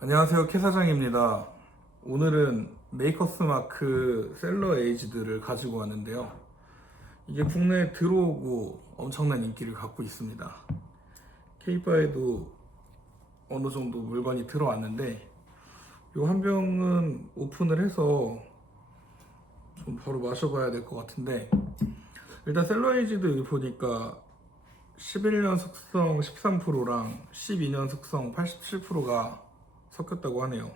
안녕하세요 캐 사장입니다. 오늘은 메이커스 마크 셀러 에이지드를 가지고 왔는데요. 이게 국내에 들어오고 엄청난 인기를 갖고 있습니다. 케이바에도 어느 정도 물건이 들어왔는데 이 한 병은 오픈을 해서 좀 바로 마셔봐야 될 것 같은데 일단 셀러 에이지드 보니까 11년 숙성 13%랑 12년 숙성 87%가 섞였다고 하네요.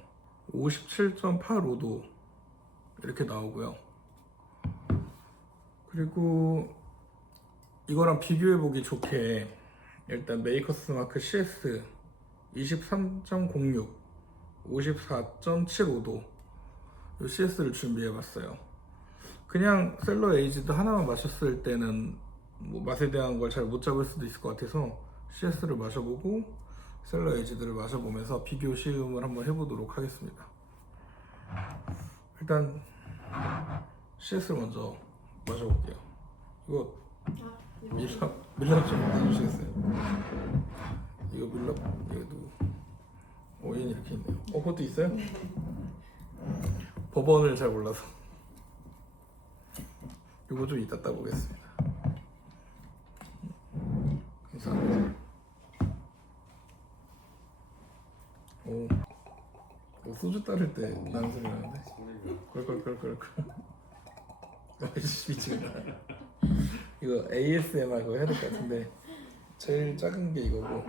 57.85도 이렇게 나오고요. 그리고 이거랑 비교해 보기 좋게 일단 메이커스 마크 CS 23.06, 54.75도 이 CS를 준비해 봤어요. 그냥 셀러 에이지드 하나만 마셨을 때는 뭐 맛에 대한 걸 잘 못 잡을 수도 있을 것 같아서 CS를 마셔보고 셀러 에이지드를 마셔보면서 비교 시음을 한번 해보도록 하겠습니다. 일단 CS를 먼저 마셔볼게요. 이거 밀랍 밀랍 좀 해주시겠어요? 이거 밀랍 얘도 오인 이렇게 있네요. 어 그것도 있어요? 법원을 잘 몰라서 이거 좀 이따 따보겠습니다. 감사합니 오. 소주 따를 때 나는 소리 나는데? 꿀꿀꿀꿀꿀 아이씨 미치겠다. 이거 ASMR 그거 해야 될 것 같은데 제일 작은 게 이거고.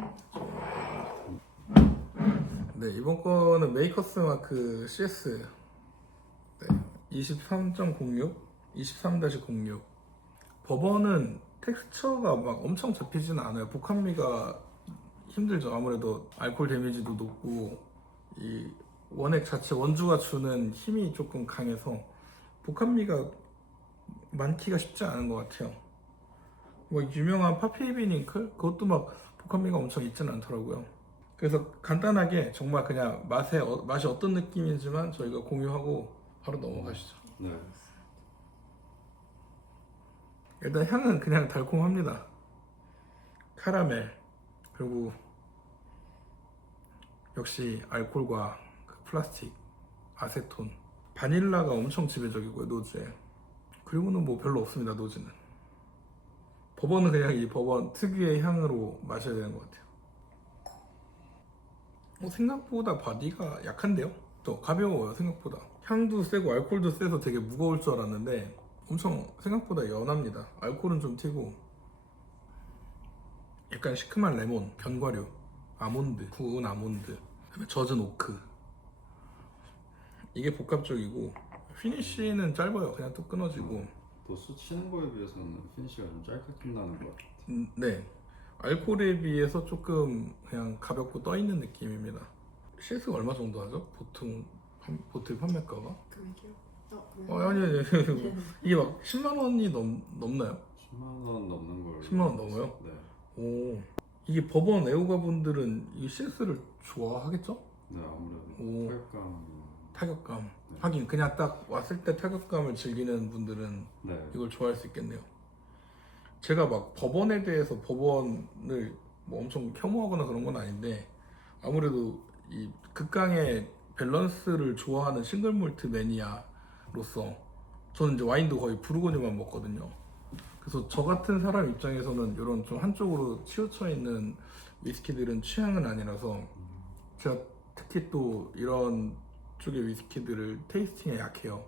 네 이번 거는 메이커스 마크 CS 네, 23.06 23-06 법원은 텍스처가 막 엄청 잡히지는 않아요. 복합미가 힘들죠 아무래도 알코올 데미지도 높고 이 원액 자체 원주가 주는 힘이 조금 강해서 복합미가 많기가 쉽지 않은 것 같아요. 뭐 유명한 파피비닝클 그것도 막 복합미가 엄청 있지는 않더라고요. 그래서 간단하게 정말 그냥 맛에 어- 맛이 어떤 느낌인지만 저희가 공유하고 바로 넘어가시죠. 네. 일단 향은 그냥 달콤합니다. 카라멜 그리고 역시 알코올과 그 플라스틱, 아세톤, 바닐라가 엄청 지배적이고요 노즈에. 그리고는 뭐 별로 없습니다 노즈는. 버번은 그냥 이 버번 특유의 향으로 마셔야 되는 것 같아요. 뭐 생각보다 바디가 약한데요? 또 가벼워요 생각보다. 향도 세고 알코올도 세서 되게 무거울 줄 알았는데 엄청 생각보다 연합니다. 알코올은 좀 튀고 약간 시큼한 레몬, 견과류, 아몬드, 구운 아몬드, 그다음에 젖은 오크. 이게 복합적이고 피니쉬는 짧아요. 그냥 뚝 끊어지고. 또술 치는 거에 비해서는 피니시가 좀 짧게 끝나는 것 같아요. 음, 네. 알코올에 비해서 조금 그냥 가볍고 떠 있는 느낌입니다. CS가 얼마 정도 하죠? 보통 판- 보틀 판매가가? 금액이요? 어, 네. 어, 아니 아니 아니. 이게 막 10만 원이 넘 넘나요? 10만 원 넘는 걸. 10만 원 넘어요? 네. 오. 이게 법원 애호가 분들은 이 CS를 좋아하겠죠? 네 아무래도 오. 타격감. 타격감. 네. 하긴 그냥 딱 왔을 때 타격감을 즐기는 분들은 네. 이걸 좋아할 수 있겠네요. 제가 막 법원에 대해서 법원을 뭐 엄청 혐오하거나 그런 건 아닌데 아무래도 이 극강의 밸런스를 좋아하는 싱글몰트 매니아로서 저는 이제 와인도 거의 부르고뉴만 먹거든요. 그래서 저 같은 사람 입장에서는 이런 좀 한쪽으로 치우쳐 있는 위스키들은 취향은 아니라서 제가 특히 또 이런 쪽의 위스키들을 테이스팅에 약해요.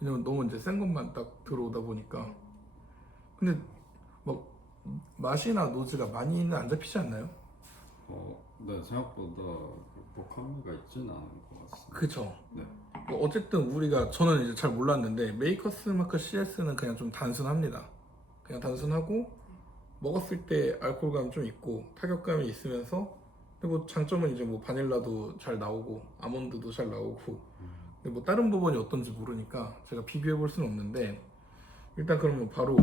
왜냐면 너무 이제 센 것만 딱 들어오다 보니까 근데 막 맛이나 노즈가 많이는 안 잡히지 않나요? 어, 네 생각보다 그 복합미가 있지는 않은 것 같습니다. 그쵸 네. 뭐 어쨌든 우리가 저는 이제 잘 몰랐는데 메이커스 마크 CS는 그냥 좀 단순합니다 그냥 단순하고 먹었을 때 알코올감 좀 있고 타격감이 있으면서 그리고 장점은 이제 뭐 바닐라도 잘 나오고 아몬드도 잘 나오고 근데 뭐 다른 부분이 어떤지 모르니까 제가 비교해 볼 수는 없는데 일단 그러면 바로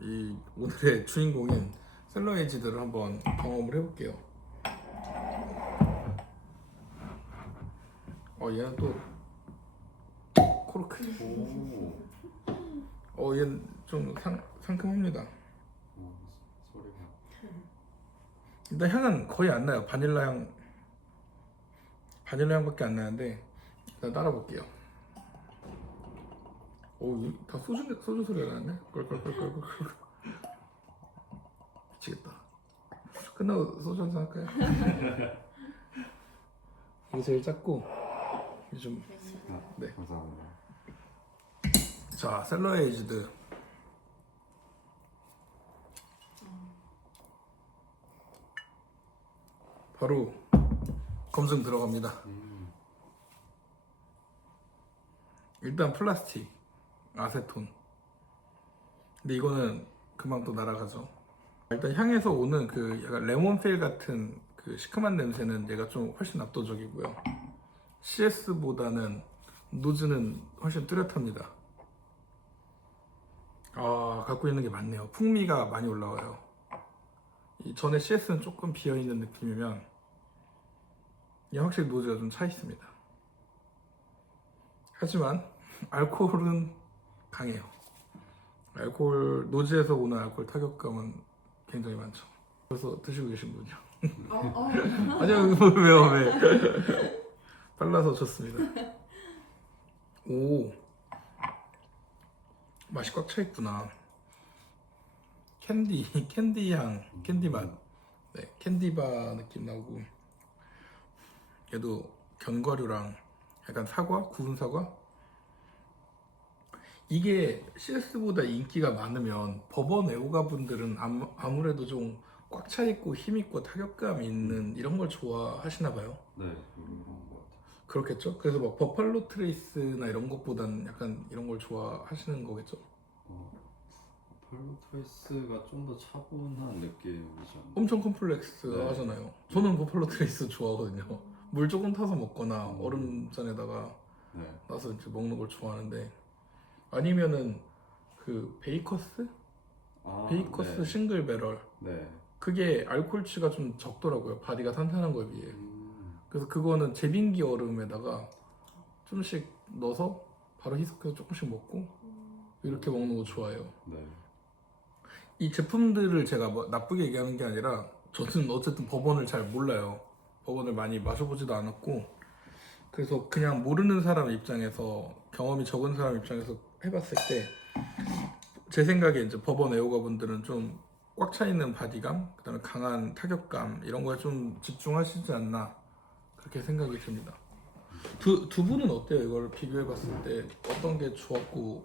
이 오늘의 주인공인 셀러 에이지들을 한번 경험을 해볼게요. 어 얘는 또 코르크. 오. 어 얘는 좀 상, 상큼합니다. 오, 소리가. 일단 향은 거의 안 나요. 바닐라 향. 바닐라 향밖에 안 나는데 일단 따라 볼게요. 오, 이다 소주 소주 소리가 나는데? 꿀꿀꿀꿀꿀. 미치겠다. 끝나고 소주 한잔 할까요? 이게 제일 작고 이게 좀 아, 네. 감사합니다. 자, 셀러 에이즈드. 바로 검증 들어갑니다. 음, 일단 플라스틱, 아세톤. 근데 이거는 금방 또 날아가죠. 일단 향에서 오는 그 약간 레몬필 같은 그 시큼한 냄새는 얘가 좀 훨씬 압도적이고요. CS보다는 노즈는 훨씬 뚜렷합니다. 아, 갖고 있는 게 많네요. 풍미가 많이 올라와요. 이 전에 CS는 조금 비어 있는 느낌이면 이 확실히 노즈가 좀 차 있습니다. 하지만 알코올은 강해요. 알코올 노즈에서 오는 알코올 타격감은 굉장히 많죠. 그래서 드시고 계신 분이요. 어, 어. 아니요 왜요 왜? 빨라서 좋습니다. 오 맛이 꽉 차 있구나. 캔디 캔디 향 캔디 맛. 네 캔디바 느낌 나고 얘도 견과류랑 약간 사과 구운 사과 이게 CS보다 인기가 많으면 버번 애호가 분들은 아무, 아무래도 좀 꽉 차 있고 힘 있고 타격감 있는 이런 걸 좋아하시나 봐요. 네, 그런 것 같아요. 그렇겠죠? 그래서 막 버팔로 트레이스나 이런 것보다는 약간 이런 걸 좋아하시는 거겠죠? 어, 펄로 트레이스가 좀 더 차분한 느낌이죠. 엄청 컴플렉스 네. 하잖아요. 저는 버팔로 트레이스 좋아하거든요. 물 조금 타서 먹거나 얼음잔에다가 네, 나서 이제 먹는 걸 좋아하는데 아니면은 그 베이커스? 아, 베이커스 네. 싱글 배럴 네. 그게 알코올치가 좀 적더라고요. 바디가 탄탄한 거에 비해. 음, 그래서 그거는 제빙기 얼음에다가 좀씩 넣어서 바로 희석해서 조금씩 먹고 이렇게 먹는 거 좋아해요. 네. 이 제품들을 제가 뭐 나쁘게 얘기하는 게 아니라 저는 어쨌든 법원을 잘 몰라요. 법원을 많이 마셔보지도 않았고 그래서 그냥 모르는 사람 입장에서 경험이 적은 사람 입장에서 해봤을 때 제 생각에 이제 법원 애호가 분들은 좀 꽉 차 있는 바디감, 그다음에 강한 타격감 이런 거에 좀 집중하시지 않나 그렇게 생각이 듭니다. 두, 두 분은 어때요? 이걸 비교해봤을 때 어떤 게 좋았고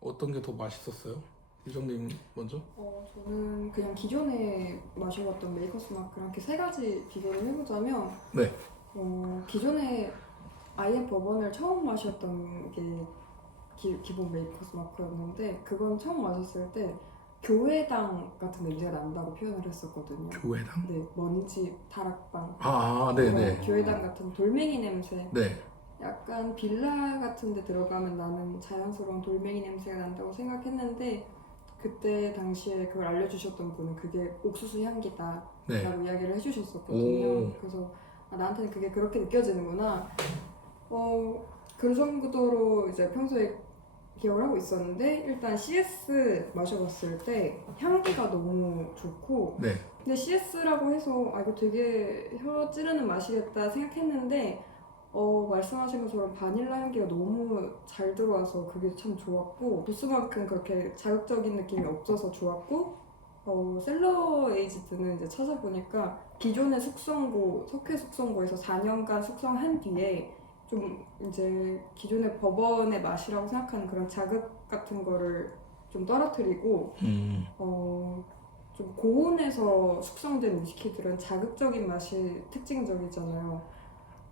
어떤 게 더 맛있었어요? 유정님 먼저? 어, 저는 그냥 기존에 마셔봤던 메이커스 마크랑 이렇게 세 가지 비교를 해보자면 네. 어, 기존에 IM 버번을 처음 마셨던 게 기, 기본 메이커스 마크였는데 그건 처음 마셨을 때 교회당 같은 냄새가 난다고 표현을 했었거든요. 교회당? 네, 먼지, 다락방, 아, 아 네네. 어, 교회당 같은 돌멩이 냄새, 네. 약간 빌라 같은 데 들어가면 나는 자연스러운 돌멩이 냄새가 난다고 생각했는데 그때 당시에 그걸 알려주셨던 분은 그게 옥수수 향기다 네. 라고 이야기를 해주셨었거든요 오. 그래서 아, 나한테는 그게 그렇게 느껴지는구나 어, 그 정도로 이제 평소에 기억을 하고 있었는데 일단 CS 마셔봤을 때 향기가 너무 좋고 네. 근데 CS라고 해서 아 이거 되게 혀 찌르는 맛이겠다 생각했는데 어 말씀하신 것처럼 바닐라 향기가 너무 잘 들어와서 그게 참 좋았고 도수만큼 그렇게 자극적인 느낌이 없어서 좋았고 어 셀러 에이지드는 이제 찾아보니까 기존의 숙성고 석회 숙성고에서 4년간 숙성한 뒤에 좀 이제 기존의 버번의 맛이라고 생각하는 그런 자극 같은 거를 좀 떨어뜨리고 음. 어, 좀 고온에서 숙성된 위스키들은 자극적인 맛이 특징적이잖아요.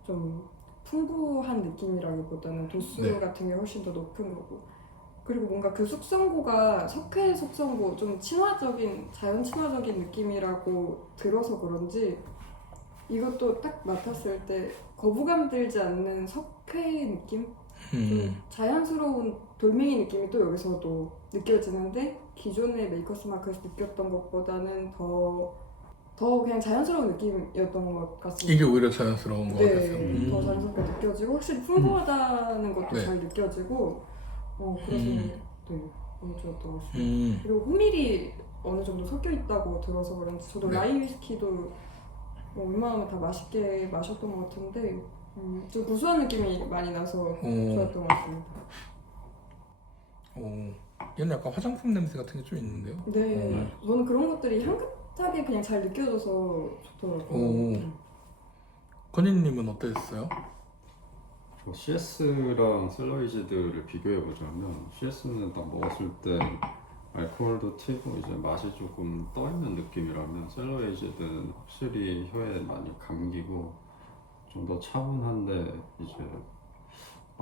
좀 풍부한 느낌이라기보다는 도수 네. 같은 게 훨씬 더 높은 거고. 그리고 뭔가 그 숙성고가 석회 숙성고 좀 친화적인 자연 친화적인 느낌이라고 들어서 그런지 이것도 딱 맡았을 때 거부감 들지 않는 석회 느낌? 좀 음. 자연스러운 돌멩이 느낌이 또 여기서도 느껴지는데 기존의 메이커스 마크에서 느꼈던 것보다는 더, 더 그냥 자연스러운 느낌이었던 것 같습니다. 이게 오히려 자연스러운 것 같았어요. 네, 음. 더 자연스럽게 느껴지고 확실히 풍부하다는 것도 네. 잘 느껴지고 어 그래서 음. 네 너무 좋았던 것 같습니다. 음. 그리고 호밀이 어느 정도 섞여 있다고 들어서 그런지 저도 네. 라이 위스키도 뭐 웬만하면 다 맛있게 마셨던 것 같은데 음, 좀 구수한 느낌이 많이 나서 오, 좋았던 것 같습니다. 오. 얘는 약간 화장품 냄새 같은 게 좀 있는데요. 네, 저는 그런 것들이 향긋하게 그냥 잘 느껴져서 좋더라고요. 오. 음. 건희님은 어땠어요? 저 CS랑 셀러이즈드를 비교해 보자면 CS는 딱 먹었을 때 알코올도 튀고 이제 맛이 조금 떠 있는 느낌이라면 셀러이즈드는 확실히 혀에 많이 감기고 좀 더 차분한데 이제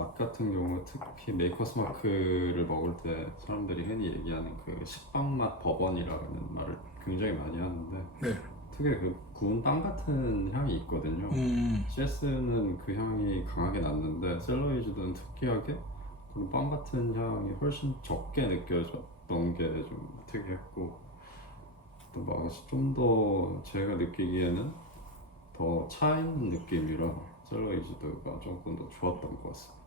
맛 같은 경우 특히 메이커스 마크를 먹을 때 사람들이 흔히 얘기하는 그 식빵 맛 버번이라는 말을 굉장히 많이 하는데 네. 특유의 그 구운 빵 같은 향이 있거든요. 음, CS는 그 향이 강하게 났는데 셀러이즈는 특이하게 그런 빵 같은 향이 훨씬 적게 느껴졌던 게 좀 특이했고 또 맛이 좀 더 제가 느끼기에는 더 차있는 느낌이라 셀러이즈드가 조금 더 좋았던 것 같습니다.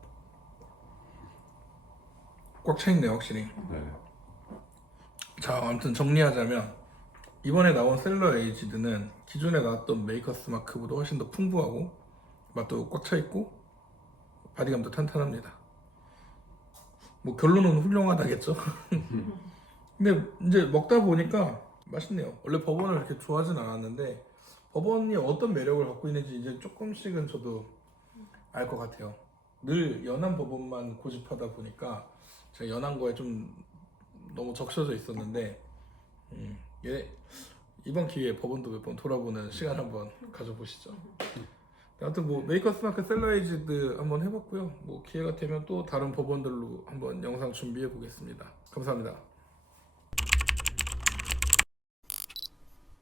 꽉 차 있네요, 확실히. 네. 자, 아무튼 정리하자면 이번에 나온 셀러 에이지드는 기존에 나왔던 메이커스 마크보다 훨씬 더 풍부하고 맛도 꽉 차 있고 바디감도 탄탄합니다. 뭐 결론은 훌륭하다겠죠. 근데 이제 먹다 보니까 맛있네요. 원래 버번을 그렇게 좋아하진 않았는데 버번이 어떤 매력을 갖고 있는지 이제 조금씩은 저도 알 것 같아요. 늘 연한 버번만 고집하다 보니까 제가 연한 거에 좀 너무 적셔져 있었는데 음, 예, 이번 기회에 법원도 몇 번 돌아보는 시간 한번 가져보시죠. 아무튼 뭐 메이커스 마크 셀러에이즈드 한번 해봤고요. 뭐 기회가 되면 또 다른 법원들로 한번 영상 준비해 보겠습니다. 감사합니다.